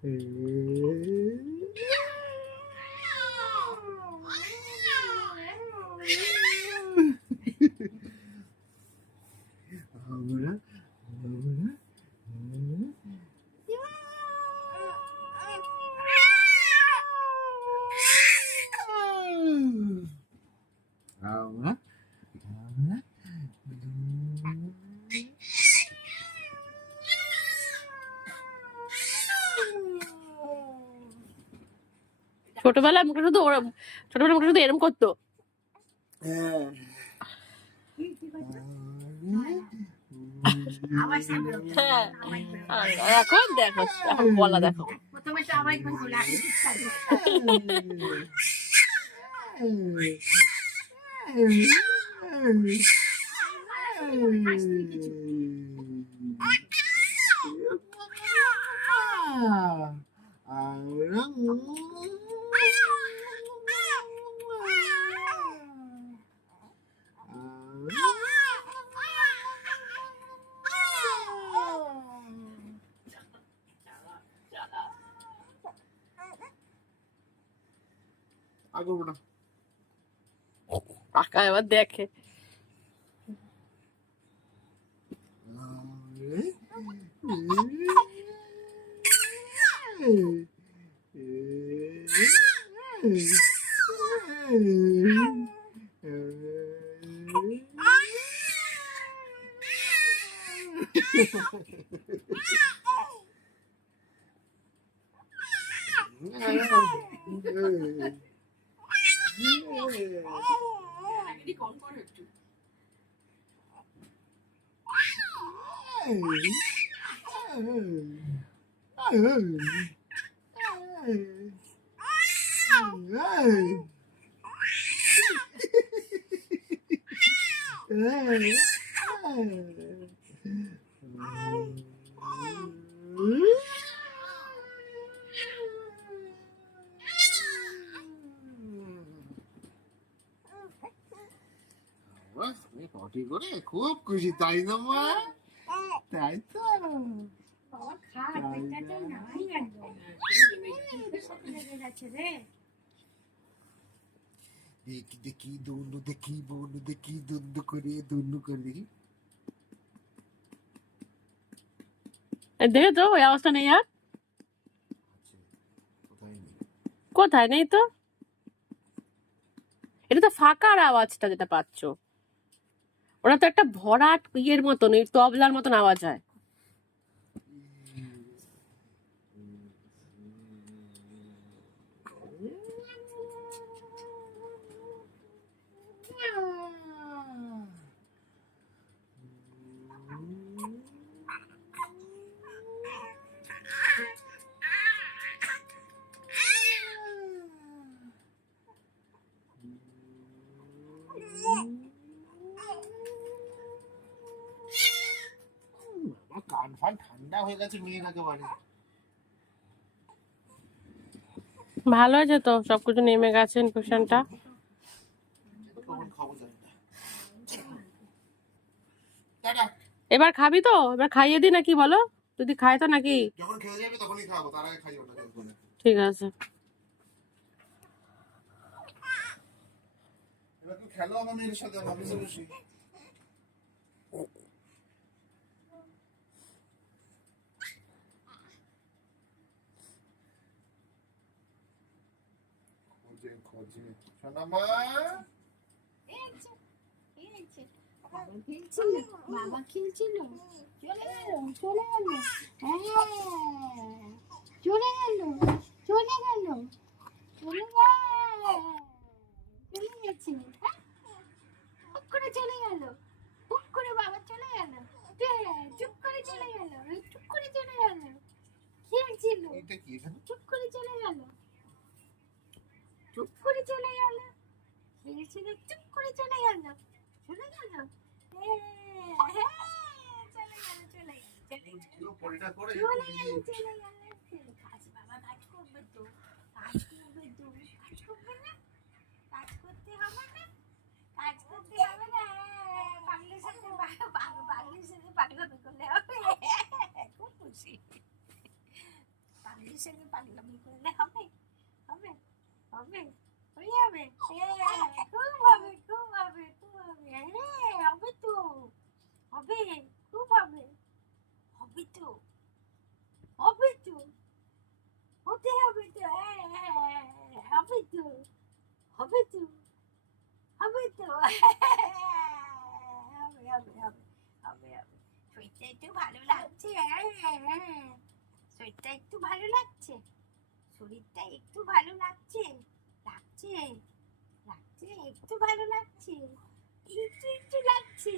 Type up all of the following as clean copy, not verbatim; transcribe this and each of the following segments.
আমরা ছোটবেলায় মুখটা শুধু এরম করতো। এখন দেখো, এখন বলা দেখো। কাকা এবার দেখে। পটি করে খুব খুশি, তাই না মা? তাই তো। দেখি দেখি দুনু দেখি বনু দেখি দুন্দু করে দুনু করে। দেখে তো ওই আওয়াজটা নেই আর। কোথায় নেই তো? এটা তো ফাঁকার আওয়াজটা যেটা পাচ্ছ। ওরা তো একটা ভরাট ইয়ের মতন, ওই তবলার মতন আওয়াজ হয়। কান ফান ঠান্ডা হয়ে গেছে মেয়ের একেবারে। ভালো আছে তো, সবকিছু নেমে গেছে ইনফেকশনটা। এবার খাবি তো? এবার খাইয়ে দি নাকি বলো? যদি খায় তো নাকি? যখন খেয়ে যাবে তখনই খাবো, তার আগে খাইও না। ঠিক আছে। এবার তুই খেলো আমার মেয়ের সাথে অফিসে বসি। খোঁজে সোনা মা। বাবা খেলছিল, চলে গেল, চলে গেল, চলে গেল, চলে গেল, চলে চলে গেছে, হুক করে চলে গেল, হুক করে বাবা চলে গেল, চুপ করে চলে গেল, চুপ করে চলে গেল, খেলছিল, চুপ করে চলে গেল, চুপ করে চলে গেল, খেলছিল, চুপ করে চলে গেল, চলে গেল, বন্ধুদের সঙ্গে পাগলামি করলে হবে হবে হবে হয়ে যাবে খুব হবে খুব হবে খুব হবে হবে তো হবে খুব হবে হবে তো হবে তো হতে হবে তো হবে তো হবে তো হবে তো হবে হবে হবে হবে হবে শরীরটা একটু ভালো লাগছে শরীরটা একটু ভালো লাগছে শরীরটা একটু ভালো লাগছে লাগছে লাগছে একটু ভালো লাগছে একটু একটু লাগছে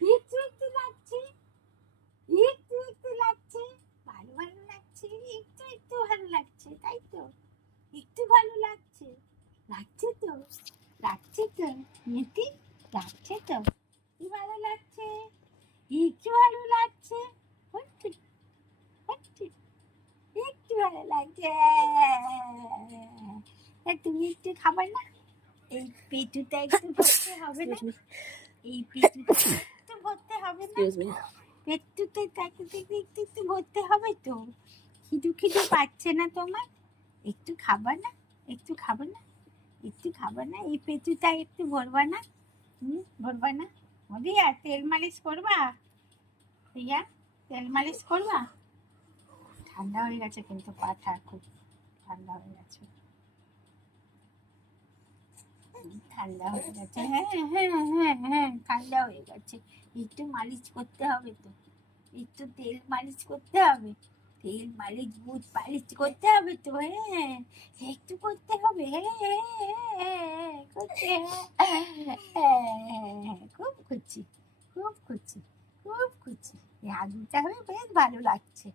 একটু একটু লাগছে একটু একটু লাগছে ভালো ভালো লাগছে একটু একটু ভালো লাগছে তাই তো একটু ভালো লাগছে লাগছে তো নীতি লাগছে তো কি ভালো লাগছে একটু ভালো লাগছে হচ্ছে হচ্ছে একটু ভালো লাগছে তুমি একটু খাবার না এই পেটুটা একটু ভরতে হবে না এই পেটুটা একটু ভরতে হবে না পেটুটা একটু একটু ভরতে হবে তো খিদু খিদু পাচ্ছে না তোমার একটু খাবার না একটু খাবার না একটু খাবার না এই পেটুটা একটু ভরবা না ভরবা না রিয়া তেল মালিশ করবা রিয়া তেল মালিশ করবা ঠান্ডা হয়ে গেছে কিন্তু পাটা খুব ঠান্ডা হয়ে গেছে ঠান্ডা হয়ে গেছে ঠান্ডা হয়ে গেছে একটু মালিশ করতে হবে তো একটু তেল মালিশ করতে হবে তেল মালিশ বুট মালিশ করতে হবে তো একটু করতে হবে করতে খুব করছি খুব করছি খুব করছি এই আগুনটা হয়ে বেশ ভালো লাগছে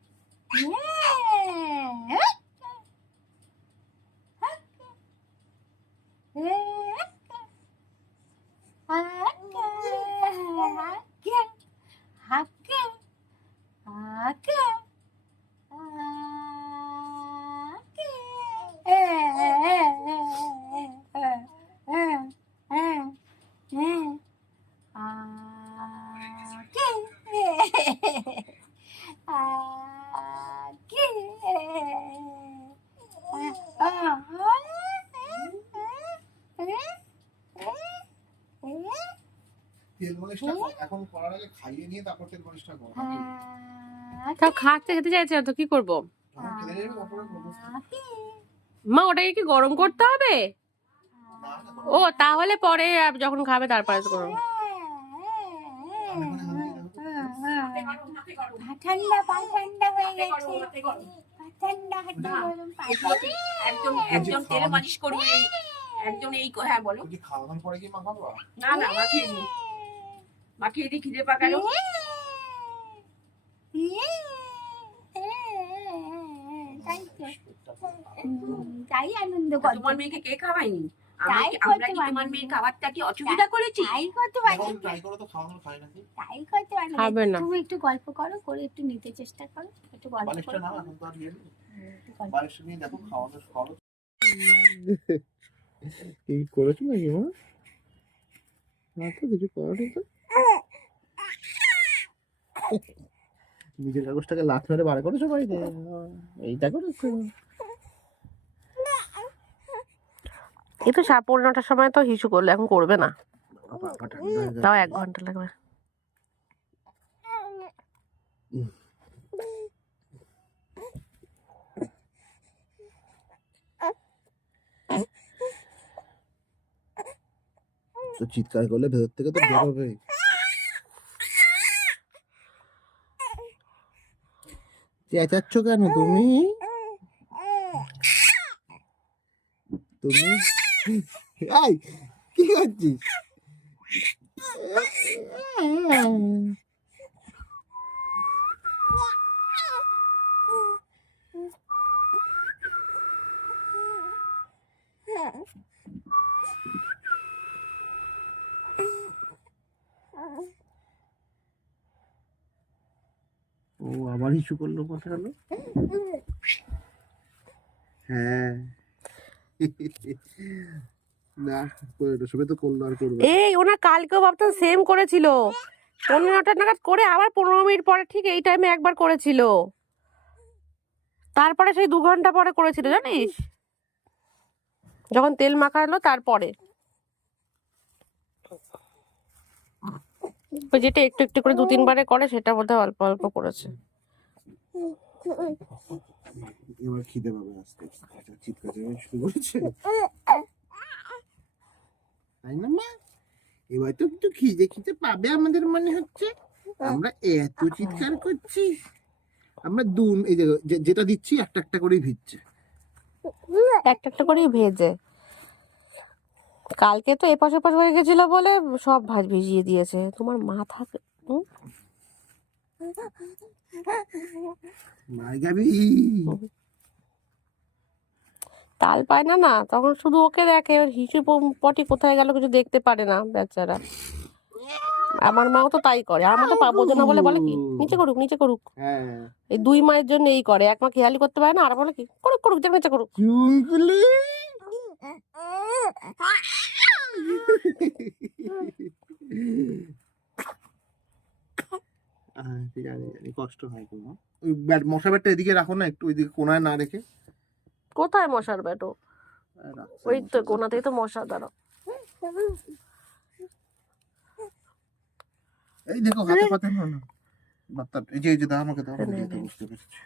তেল মালিশটা এখন করার আগে খাইয়ে নিয়ে তারপর তেল মালিশটা করো তাও খাচ্ছে খেতে চাইছে না তো কি করবো যখন খেতে যাবে তারপরে করবো। মা ওটাকে কি গরম করতে হবে না, না, ও তাহলে পরে যখন খাবে তারপরে তো করবো ঠান্ডা পা ঠান্ডা হয়ে গেছে ঠান্ডা হাতে গরম পা একজন একজন তেলে মালিশ করবে একজন এই হ্যাঁ বলো ওই যে খাওয়ানোর পরে কি মাখাবো না না মাখিয়ে নি মাখিয়ে দি খিদে পাকালো তাই আনন্দ আর তোমার মেয়েকে কে খাওয়ায়নি আমরা কি তোমার মেয়ের খাবারটা কি অসুবিধা করেছি তাই কত ট্রাই করো তো খাওয়ানোর খাই নাকি তাই কত খাবে না। তুমি একটু গল্প করো করে একটু নিতে চেষ্টা করো একটু গল্প মালিশটা করো না এখন তো আর ইয়ে নেই। একটু গল্প মালিশটা নিয়ে দেখো খাওয়ানোর খরচ কি করেছো নাকি মা না তো কিছু করেনি তো নিজের কাগজটাকে লাথ মেরে বার করেছো বাড়িতে এইটা করেছো এই তো 9:30টার সময় তো হিসু করলে এখন করবে না তাও 1 ঘন্টা লাগবে তো চিৎকার করলে ভেতর থেকে তো বের হবে চেঁচাচ্ছ কেন তুমি তুমি এই কি করছিস ও আবার ইস্যু করলো কথা গেল হ্যাঁ না করে সবে তো করলো আর করবে এই ওনা কালকেও ভাবতাম সেম করেছিল 15টা নাগাদ করে আবার 15 মিনিট পরে ঠিক এই টাইমে একবার করেছিল তারপরে সেই 2 ঘন্টা পরে করেছিল জানিস, যখন তেল মাখালো তারপরে। ওই যেটা একটু একটু করে 2-3 বারে করে সেটা বোধহয় অল্প অল্প করেছে। এবার খিদে পাবে আস্তে আস্তে, চিৎকার শুরু করেছে তাই না মা? এবার তো একটু খিদে খিদে পাবে আমাদের মনে হচ্ছে। আমরা এত চিৎকার করছি, আমরা এই যেটা দিচ্ছি একটা একটা করেই ভিজছে, একটা একটা করেই ভেজে। কালকে তো এপাশ ওপাশ হয়ে গেছিল বলে সব ভাজ ভিজিয়ে দিয়েছে। তোমার মাথা মার গাবি। তাল পায় না না, তখন শুধু ওকে দেখে, ওর হিসু পটি কোথায় গেল কিছু দেখতে পারে না বেচারা। আমার মাও তো তাই করে, আমার তো বোঝে না বলে বলে কি নিচে করুক নিচে করুক। হ্যাঁ, এই 2 মায়ের জন্য এই করে, এক মা খেয়ালি করতে পারে না, আর বলে কি করুক করুক যা নিচে করুক। চুলগুলি জানি কষ্ট হয় তোমার। ওই মশা ব্যাটটা এদিকে রাখো না, একটু ওইদিকে কোনায় না রেখে। কোথায় মশার ব্যাটো? ওই তো কোনাতেই তো মশা, দাঁড়াও। এই দেখো হাতে পাতে না না বাত্তা, এই যে দাও আমাকে দাও, বুঝতে পেরেছি।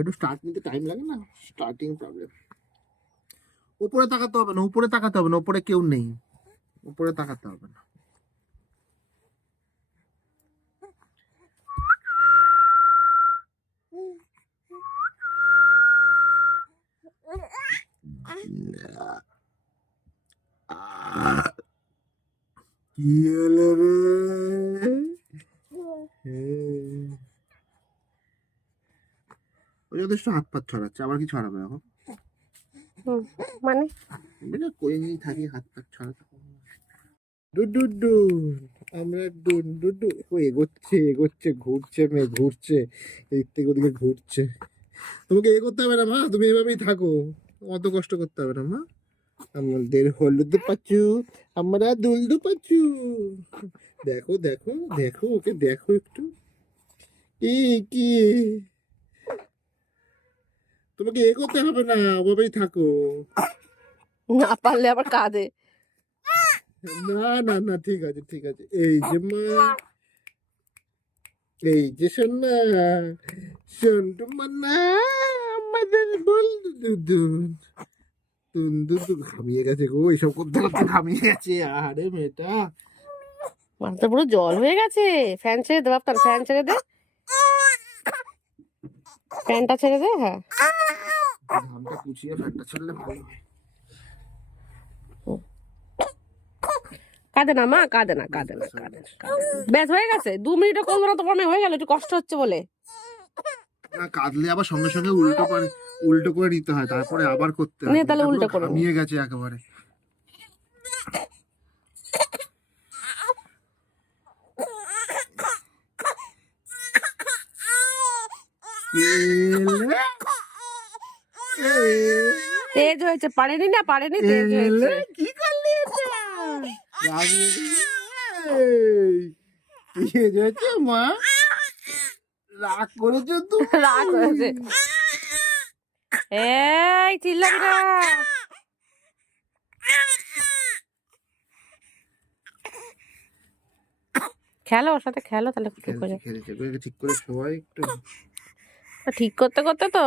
একটু স্টার্ট নিতে টাইম লাগে না, স্টার্টিং প্রবলেম। উপরে তাকাতে হবে না, উপরে তাকাতে হবে না, উপরে কেউ নেই, উপরে তাকাতে হবে না। কি হলো রে? ওই যথেষ্ট হাত পা ছড়াচ্ছে, আবার কি ছড়াবে এখন? মানে কই নিয়ে থাকি হাত পা ছড়াতে। ডুডু আমরা ডুডু এগোচ্ছে এগোচ্ছে, ঘুরছে মেয়ে ঘুরছে, এদিক থেকে ওদিকে ঘুরছে। তোমাকে এ করতে হবে না মা, তুমি এভাবেই থাকো, অত কষ্ট করতে হবে না মা। আমাদের হলুদ পাচু, আমরা দুলদু পাচু। দেখো দেখো দেখো ওকে দেখো একটু, কি কি তোমাকে এ করতে হবে না, ওভাবেই থাকো। না পারলে আবার কাঁদে। না না না ঠিক আছে ঠিক আছে, এই যে মা, এই যে সোনা সন্টু মান্না, আমাদের বলদু দুদু দুদু ঘামিয়ে গেছে গো, এইসব করতে করতে ঘামিয়ে গেছে। আরে মেয়েটা মাথা পুরো জল হয়ে গেছে। ফ্যান ছেড়ে দে বাপ্তার, ফ্যান ছেড়ে দে, ফ্যানটা ছেড়ে দে। হ্যাঁ ঘামটা কুচিয়ে ফ্যানটা ছাড়লে ভালো হয়। কাঁদে না মা, কাঁদে না কাঁদে না কাঁদে না, ব্যাস হয়ে গেছে। 2 মিনিটও করবো না তোমার মেয়ে, হয়ে গেল, একটু কষ্ট হচ্ছে বলে। না কাঁদলে আবার সঙ্গে সঙ্গে উল্টো করে নিতে হয়, তারপরে আবার করতে হয়। নে তাহলে উল্টো করে নে। ঘামিয়ে গেছে একেবারে। তেজ হয়েছে, পারেনি না পারেনি, তেজ হয়েছে। কি করলি এটা মা? রাগ করেছো তো? রাগ হয়েছে। এই চিল্লাবি না। খেলো ওর সাথে, খেলো তাহলে ঠিক হয়ে যাবে। খেলেছে ঠিক করে সবাই একটু ঠিক করতে করতে তো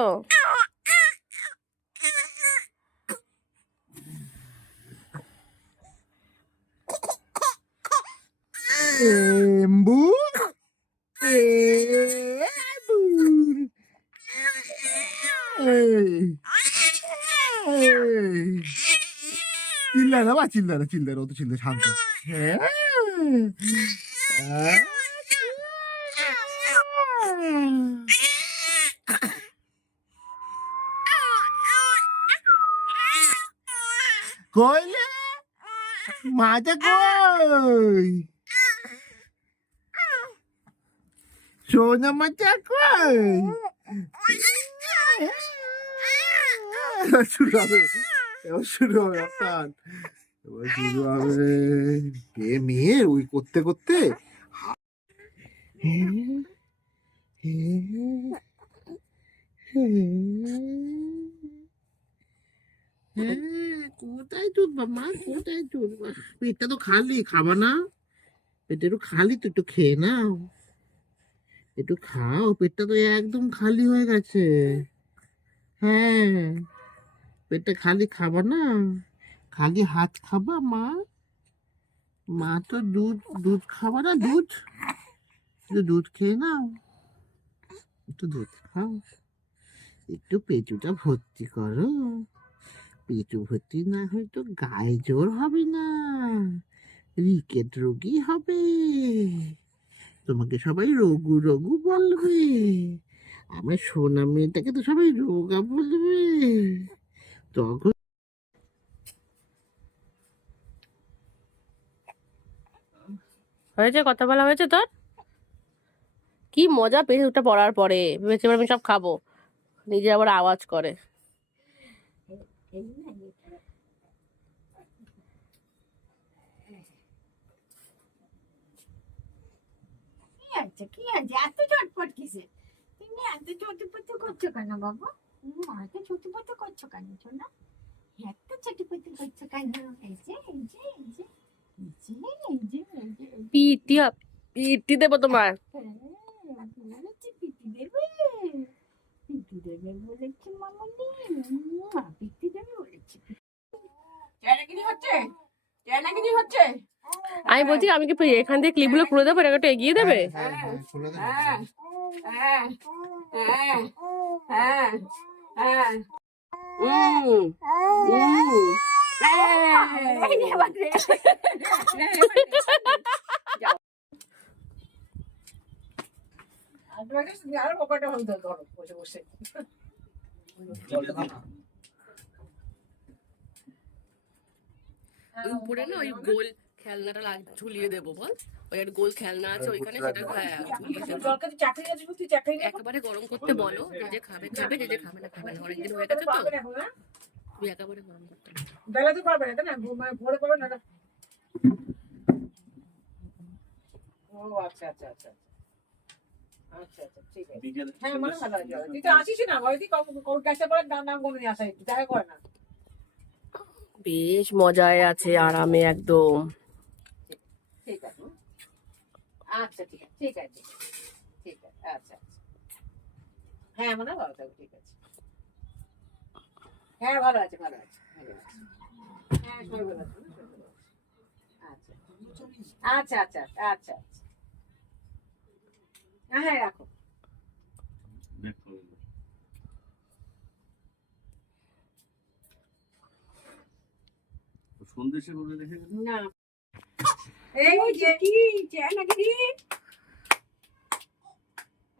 এম্বু চিল্লা না বা চিল্লা না, চিল্লা ও তো চিল্লা শান্ত। কইলে মাটা কই? সোনা মাচা কই শুরু হবে, এবার শুরু হবে আপনার, এবার শুরু হবে। এ মেয়ে ওই করতে করতে কোথায় তুলবা মা, কোথায় তুলবা? পেটটা তো খালি, খাবা না? পেটটা একটু খালি তো, একটু খেয়ে নাও, একটু খাও, পেটটা তো একদম খালি হয়ে গেছে। হ্যাঁ, পেটটা খালি, খাবা না? খালি হাত খাবা মা? মা তো দুধ, দুধ খাবা না? দুধ, একটু দুধ খেয়ে নাও, একটু দুধ খাও, একটু পেটুটা ভর্তি করো। পেটু ভর্তি না হয় তো গায়ে জোর হবে না, রিকেট রোগী হবে, তোমাকে সবাই রঘু রঘু বলবে, আমার সোনা মেয়েটাকে তো সবাই রোগা বলবে। তখন হয়েছে, কথা বলা হয়েছে তোর? কি মজা পেয়েছে ওটা পড়ার পরে, ভেবেছে এবার আমি সব খাবো, নিজে আবার আওয়াজ করে। কি আছে, কি আছে, এত চটপট কিসে? তুমি এত চটপট করছো কেন বাবা? এত চটপট করছো কেন সোনা? এত চটপট করছো কেন? এই যে, এই যে, এই যে, এই যে, এই যে, এই যে, এই যে। পিটি পিটি দেবো তোমার। হ্যাঁ, বলেছি পিটি দেবে, পিটি দেবে বলেছি মামনি, পিটি দেবে বলেছি। চেনাগিরি হচ্ছে, চেনাগিরি হচ্ছে। আমি বলছি আমি কি এখান থেকে ক্লিপগুলো খুলে দেবো, এটা একটু এগিয়ে দেবে? হ্যাঁ হ্যাঁ হ্যাঁ হ্যাঁ হ্যাঁ আরো পকেটে হল ধরো বসে বসে। ওই উপরে না ওই গোল খেলনাটা ঝুলিয়ে দেবো, বল? ওই একটা গোল খেলনা আছে ওইখানে, সেটা ঝুলিয়ে দেবো। দরকার চাকরি আছে, তুই চাকরি একেবারে গরম করতে বলো, যে যে খাবে খাবে, যে যে খাবে না খাবে না, অনেকদিন হয়ে গেছে তো, তুই একেবারে গরম করতে বলো। বেলাতে পারবে না, তাই না? মানে ভোরে পাবে না। ও আচ্ছা আচ্ছা আচ্ছা আচ্ছা আচ্ছা, ঠিক আছে। হ্যাঁ, মানে ভালো আছে। তুই তো আসিস না, ওই দিকে কোন কাছে পড়ে নাম কোনো নিয়ে আসা, দেখা করে না। বেশ মজায় আছে, আরামে একদম। ঠিক আছে, আচ্ছা ঠিক আছে, ঠিক আছে, ঠিক আছে, আচ্ছা আচ্ছা। হ্যাঁ, মানে ভালো থাকবে, ঠিক আছে। হ্যাঁ, ভালো আছে, ভালো আছে, ভালো আছে। হ্যাঁ, সবাই ভালো আছে, সবাই ভালো আছে। আচ্ছা আচ্ছা আচ্ছা আচ্ছা। হ্যাঁ, রাখো। সন্দেশে করে রেখে গেল। না, এই যে কি চেনাগিরি।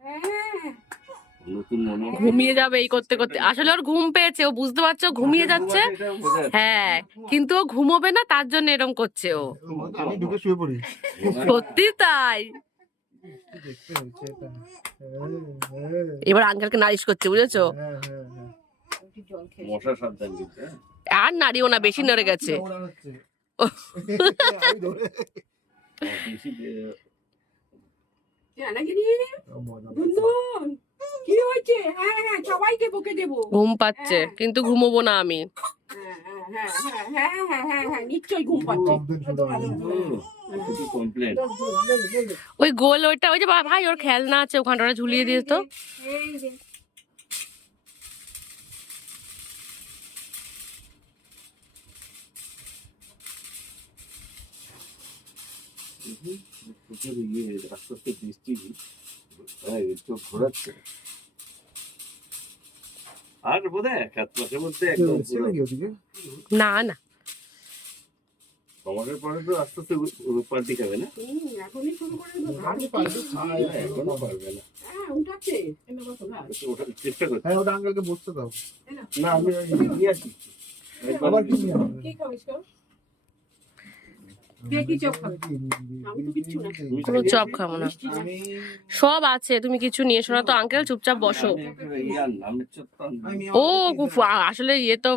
হ্যাঁ নতুন মনে হয়। ঘুমিয়ে যাবে এই করতে করতে, আসলে ওর ঘুম পেয়েছে, ও বুঝতে পারছে ও ঘুমিয়ে যাচ্ছে। হ্যাঁ, কিন্তু ও ঘুমোবে না, তার জন্য এরম করছে ও। আমি ঢুকে শুয়ে পড়ি। সত্যি তাই। দেখতে হচ্ছে এটা। হ্যাঁ, এবার আঙ্কেলকে নালিশ করছে, বুঝেছো? হ্যাঁ, হ্যাঁ, হ্যাঁ। জল খেয়ে মশা সাবধান কিন্তু, হ্যাঁ? আর নাড়িও না, বেশি নড়ে গেছে। ওরা হচ্ছে। ও। আমি ধরে। বেশি চেনাগিরি। মজা গুনগুন, কি হয়েছে? হ্যাঁ হ্যাঁ, সবাইকে বকে দেবো। ঘুম পাচ্ছে, কিন্তু ঘুমোবো না আমি। হ্যাঁ হ্যাঁ হ্যাঁ হ্যাঁ হ্যাঁ হ্যাঁ হ্যাঁ হ্যাঁ, নিশ্চয়ই ঘুম পাচ্ছে। কমপ্লেন। ওই গোল ওইটা, ওই যে ভাই ওর খেলনা আছে ওখানটা, ওটা ঝুলিয়ে দিয়ে তো। এই যে চোখের ইয়ে আস্তে আস্তে দৃষ্টি, হ্যাঁ, চোখ ঘোরাচ্ছে। আর বোধ হয় 1 মাসের মধ্যে একদম পুরো না না, সমাজের পরে তো আস্তে আস্তে পাল্টি খাবে না? এখনই শুরু করে দেবো। এখনো পারবে না। হ্যাঁ, উঠাচ্ছে। ওটা চেষ্টা করছি। হ্যাঁ, ওটা আঙ্কেলকে বসতে দাও। না, আমি ওই নিয়ে আসি। আবার কি নিয়ে আসবে? কি খাবিস তো? কে কি চপ খাবে? আমি তো কিচ্ছু না। কোনো চপ খাবো না, আমি সব আছে, তুমি কিছু নিয়ে এসো না তো আঙ্কেল, চুপচাপ বসো। আমের চপ তো আনবো। আমি ও আসলে ইয়ে তো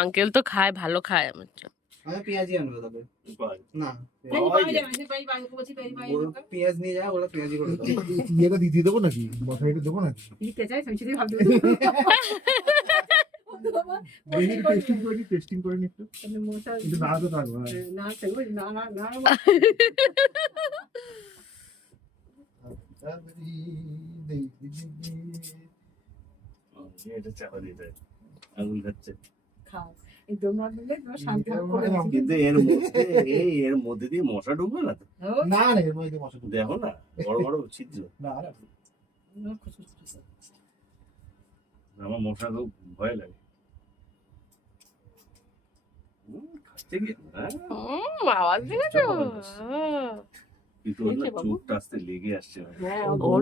আঙ্কেল তো খায়, ভালো খায় আমার চপ। আমি পেঁয়াজি আনবো তবে পাই। না পেঁয়াজি পাওয়া যাবে, সে পেঁয়াজি পাওয়া যাবে, বলছি পেঁয়াজি পাওয়া ওর যাবে। পেঁয়াজ নিয়ে যায়, ওরা পেঁয়াজি করে দেবে। ইয়েটা দিতে দেবো নাকি, মশাইটা দেবো নাকি? দিতে চাই, আমি সেটাই ভাবছি। টেস্টিং করে নি একটু, কিন্তু না তো থাকবো। না সেগুলো না না না এটা চাপা দিতে হয়। আঙুল খাচ্ছে। খাও, এই দোমরা দিলে তোমার শান্তি হবে করে দাও। কিন্তু এর মধ্যে দিয়ে মশা ঢুকবে না তো? না না এর মধ্যে মশা ঢুকবে দেখো না, বড় বড় ছিদ্র। না না আমার মশা খুব ভয় লাগে। খাচ্ছে কি? হ্যাঁ? আওয়াজ দেখেছো? কিন্তু ওর না চোখটা আস্তে লেগে আসছে। হ্যাঁ, ওর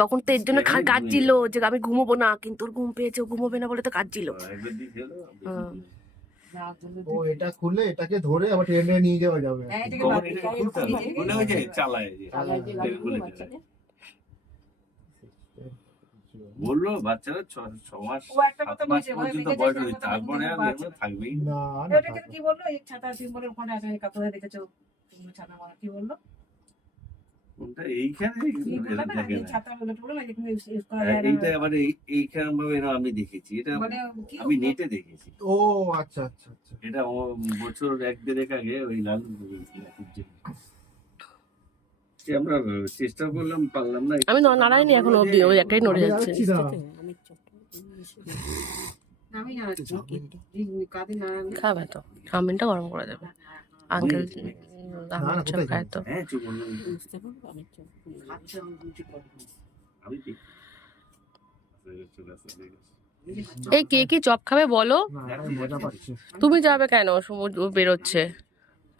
তখন তো এর জন্য কাঁদছিল যে আমি ঘুমোবো না, কিন্তু ওর ঘুম পেয়েছে, ও ঘুমোবে না বলে তো কাঁদছিল। একবার দিয়ে খেলো, হ্যাঁ। ও এটা খুলে এটাকে ধরে আবার ট্রেনে নিয়ে যাওয়া যাবে। হ্যাঁ, এটাকে কখন বাদ এটাকে দাও, খুলতে হবে? এটাকে খুলে ওই যে চালায় যে। চালায় যে বের করে বাচ্চাকে। দেয়। বললো বাচ্চারা 6 মাস ও একটা 7 কথা মাস বলছে, পর্যন্ত মেজে বয়স যায়, হয়, কথা তারপরে আর বলতে এর থাকবেই না। না ওটাকে কি বললো? এই ছাতা তুমি বলে ওখানে আছে, এই কাপড়ে দেখেছো তুমি ছাতা মারা, কি বললো? কোনটা এইখানে কি বললো না, দেখে এই না। ছাতা বলে বললো না, এরকম ইউজ করা যায় না। এইটা আবার এইখানে ভাবে এরা আমি দেখেছি, এটা মানে কি আমি নেটে দেখেছি। ও আচ্ছা আচ্ছা আচ্ছা এটা বছর 1-1.5 আগে ওই লাল আমরা চেষ্টা করলাম, পারলাম না। আমি নাড়াইনি এখন অব্দি, ওই একটাই নড়ে যাচ্ছে। যাচ্ছি না। আমি জানাচ্ছি কাদিন না খাবে তো, চাউমিনটা গরম করে দেবে আঙ্কেল, আমার চপ খায় তো। হ্যাঁ চুপ বললাম। খাচ্ছে, আমি বুঝি করবো। আমি দেখি। এই কে কি চপ খাবে বলো? না আমি মজা পাচ্ছি। তুমি যাবে কেন? ও বেরোচ্ছে,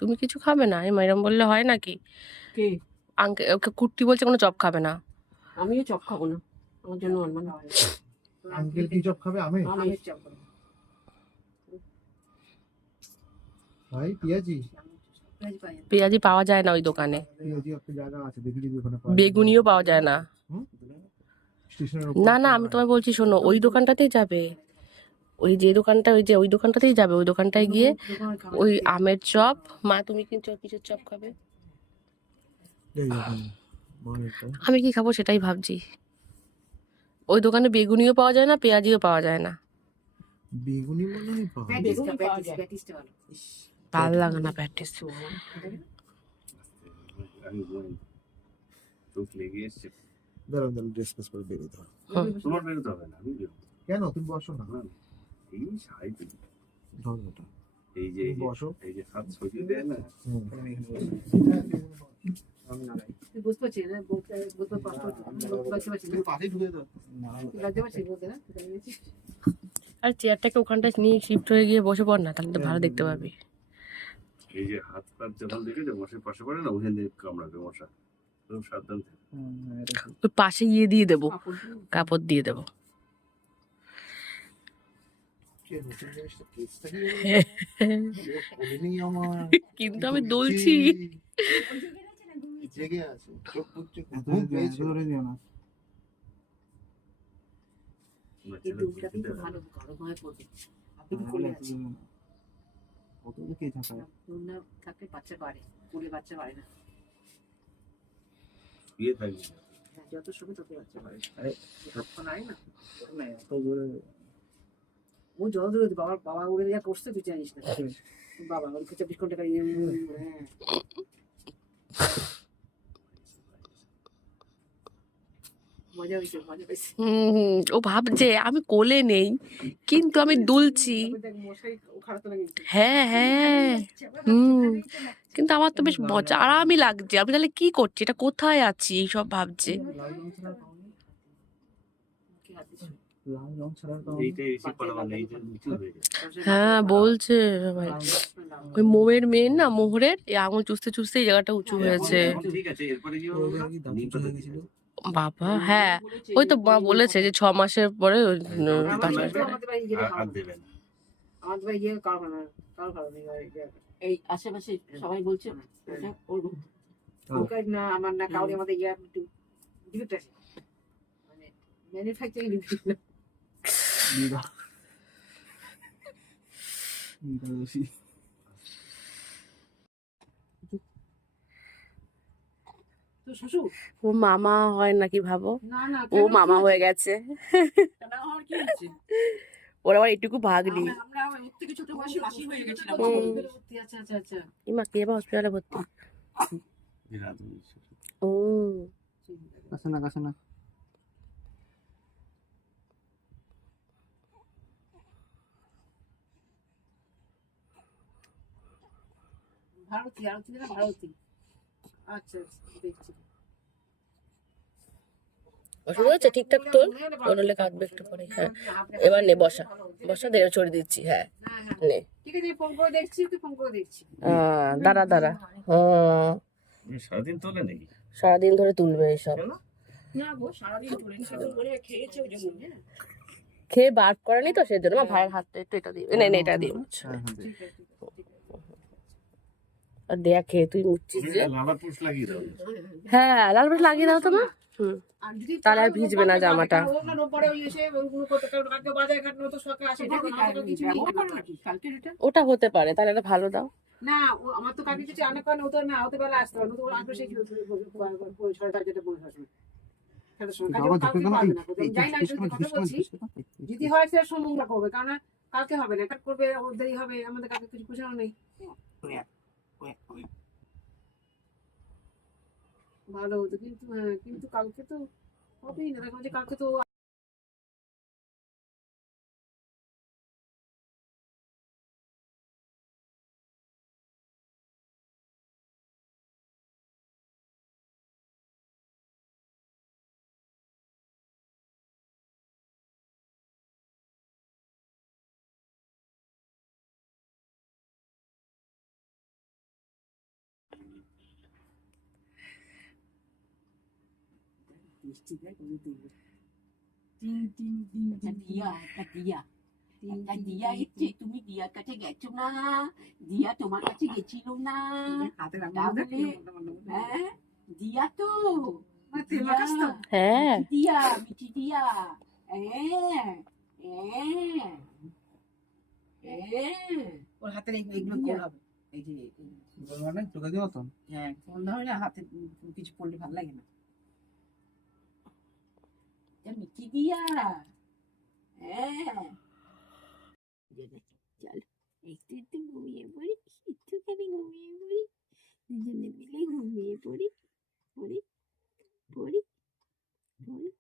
তুমি কিছু খাবে না? এরম বললে হয় নাকি? কে? আঙ্কেল ওকে কুর্তি বলছে কোনো চপ খাবে না। আমিও চপ খাবো না, আমার জন্য আনবো না। আঙ্কেল কি চপ খাবে? আমি আমি চাপ করবো। ভাই পেঁয়াজি পেঁয়াজি পাই না। পেঁয়াজি পাওয়া যায় না ওই দোকানে, পেঁয়াজি একটা জায়গা আছে, দেখি যদি ওখানে পাওয়া যায়। বেগুনিও পাওয়া যায় না। স্টেশনের না না, আমি তোমায় বলছি শোনো, ওই দোকানটাতেই যাবে, ওই যে দোকানটা, ওই দোকানটাতেই যাবে, ওই দোকানটায় গিয়ে ওই আমের চপ। মা তুমি কি কিসের চপ খাবে? আমি কি খাবো সেটাই ভাবছি। ওই দোকানে বেগুনিও পাওয়া যায় না, পেঁয়াজিও পাওয়া যায় না। বেগুনি মনে হয় পাওয়া যায়। প্যাটিসটা, বেগুনি পাওয়া যায়। প্যাটিসটা ভালো। ভালো লাগে না প্র্যাকটিস। আমি চোখ লেগে এসছে। দাঁড়ান দাঁড়ান ডিসকাস করে বেরোতে হবে। তোমার বেরোতে হবে না, আমি বেরোবো। কেন তুমি বসো না, না, এই সাই ধরো ওটা। এই যে তুমি বসো। এই যে হাত ছড়িয়ে দেয় না। আমি নাড়াই। তুই বুঝতে পারছিস না? বুঝতে পারছিস না? পাশে ঢুকে দাও। লজ্জা পাচ্ছিস বলতে না? তুই জানিস? আর চেয়ারটাকে ওখানটায় নিয়ে শিফট হয়ে গিয়ে বসে পড় না, তাহলে তো ভালো দেখতে পাবি। এই যে হাত পাত যখন দেখে যে মশার পাশে পড়ে না, ওখান থেকে কামড়াবে মশা। খুব সাবধান থাকবে। ওই পাশে গিয়ে দিয়ে দেবো, কাপড় দিয়ে দেবো। কিন্তু আমি দুলছি। জেগে আছে, চোখ মুচ্ছে ঘুম পেয়েছে। কিন্তু ওটা কিন্তু ভালো গরম হয়ে পড়বে। আপনি কি কোলে আছেন? না থাকলে বাচ্চা বাড়ে, কোলে বাচ্চা বাড়ে না। শুয়ে থাকবে। হ্যাঁ, যত সময় তত বাচ্চা বাড়ে। যতক্ষণ আয় না, ও জল ধরে বাবা উড়ে যা করছে তুই জানিস না। বাবা ওর 24 ঘন্টা করে হ্যাঁ। মজা হয়েছে, মজা হয়েছে। ও ভাবছে আমি কোলে নেই, কিন্তু আমি দুলছি। দেখ মশাই খারাপ লাগে। হ্যাঁ হ্যাঁ, কিন্তু আমার তো বেশ মজা, আরামই লাগছে। আমি তাহলে কি করছি, এটা কোথায় আছি, এইসব ভাবছে। এইটাই এসে পড়াবানা, এইটা নিচু হয়ে যায়। হ্যাঁ বলছে সবাই, ওই মোমের মেয়ের না, মোহরের এই আঙুল চুষতে চুষতে এই জায়গাটা উঁচু হয়েছে। এখন ঠিক আছে, এরপরে কি হবে? নিম পাতা দিয়ে দেবে। বাবা হ্যাঁ, ওই তো মা বলেছে যে 6 মাসের পরে ওই, 5 মাস পরে। আমাদের বাড়ি গেলে আর দেবে না। আমাদের বাড়ি গিয়ে কারো খাবে না, কারো খাবে না। এই আশেপাশে সবাই বলছে এটা ওর গন্ধ। ওকে না আমার না কাউরে আমাদের ইয়া একটু ডিফেক্ট আছে মানে ম্যানুফ্যাকচারিং ডিফেক্ট তো শ্বশুর ও মামা হয় নাকি ভাবো, না না ও মামা হয়ে গেছে। কেন আমার কি হয়েছে? ওর আবার একটুকু ভাগনি। আমরা ওর থেকে ছোট বয়সে মাসি হয়ে গেছিলাম। আচ্ছা আচ্ছা আচ্ছা ইমা কে বা হসপিটালে ভর্তি। ও কাছে না ভারতী আরতি না ভারতী আচ্ছা আচ্ছা দেখছি ওষুধ হয়েছে ঠিকঠাক তোল, ওর হলে কাটবে একটু পরে। হ্যাঁ এবার নে বসা, বসা দিয়ে ছড়িয়ে দিচ্ছি। হ্যাঁ হ্যাঁ হ্যাঁ নে ঠিক আছে ফোন করে দেখছি তুই ফোন করে দেখছি দাঁড়া দাঁড়া। সারাদিন তোলে নাকি? সারাদিন ধরে তুলবে এইসব, না গো সারাদিন ধরে না, সারাদিন ধরে খেয়েছে ওই জন্য। খেয়ে বার করেনি তো সেজন্য। আমার ভাইয়ের হাতটা একটু এটা দিয়ে না এটা দিয়ে মুছছে। ঠিক আছে ঠিক আছে আর দেয়া খেয়ে তুই মুছছিস যে। লালা পুষ লাগিয়ে দাও। হ্যাঁ লাল বাতি লাগিয়ে দাও তো মা। হুম আর যদি তাহলে আর ভিজবে না জামাটা। পরে ওই এসে ওইগুলো করতে কালকে বাজার ঘাট তো সকালে আসে সেটা কি কিছু ব্যবহার করো নাকি কালকে এটা? ওটা হতে পারে, তাহলে এটা ভালো দাও। না ও আমার তো কাকি কিছু আনা কারণ ও তো না অত বেলা আসতে হবে তো আসবে সেই ছয়টা যেটা বলে আসবে যদি হয় সে সোমবার করবে কারণ কালকে হবে না কাল করবে ওর দেরি হবে আমাদের কালকে কিছু পোষানো নেই ভালো হতো কিন্তু হ্যাঁ কিন্তু কালকে তো হবেই না দেখো যে কালকে তো দিয়া ইচ্ছে তুমি দিয়ার কাছে গেছো না, দিয়া তোমার কাছে গেছিল না, হ্যাঁ দিয়া তো হ্যাঁ দিয়া মিঠি দিয়া হ্যাঁ ওর হাতের এইগুলো গোল হবে এই যে মানে তোকে দিও তো হ্যাঁ গোল না হলে হাতে কিছু পড়লে ভালো লাগে না মিঠি দিয়া হ্যাঁ। চল একটু একটু ঘুমিয়ে পড়ি, একটুখানি ঘুমিয়ে পড়ি, দুজনে মিলে ঘুমিয়ে পড়ি পড়ি পড়ি পড়ি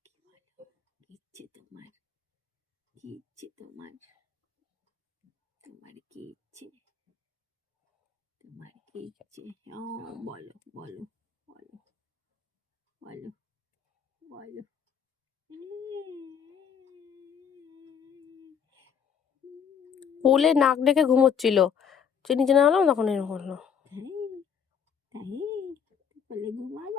ঘুমিয়ে পড়ি। ইচ্ছে তোমার কি ইচ্ছে তোমার তোমার কি ইচ্ছে তোমার কি ইচ্ছে ও বলো বলো বলো বলো বলো কোলে নাক ডেকে ঘুমোচ্ছিল, চিনি চেনা হলাম তখন এরকম হলো। তাই তাই বলে ঘুমাল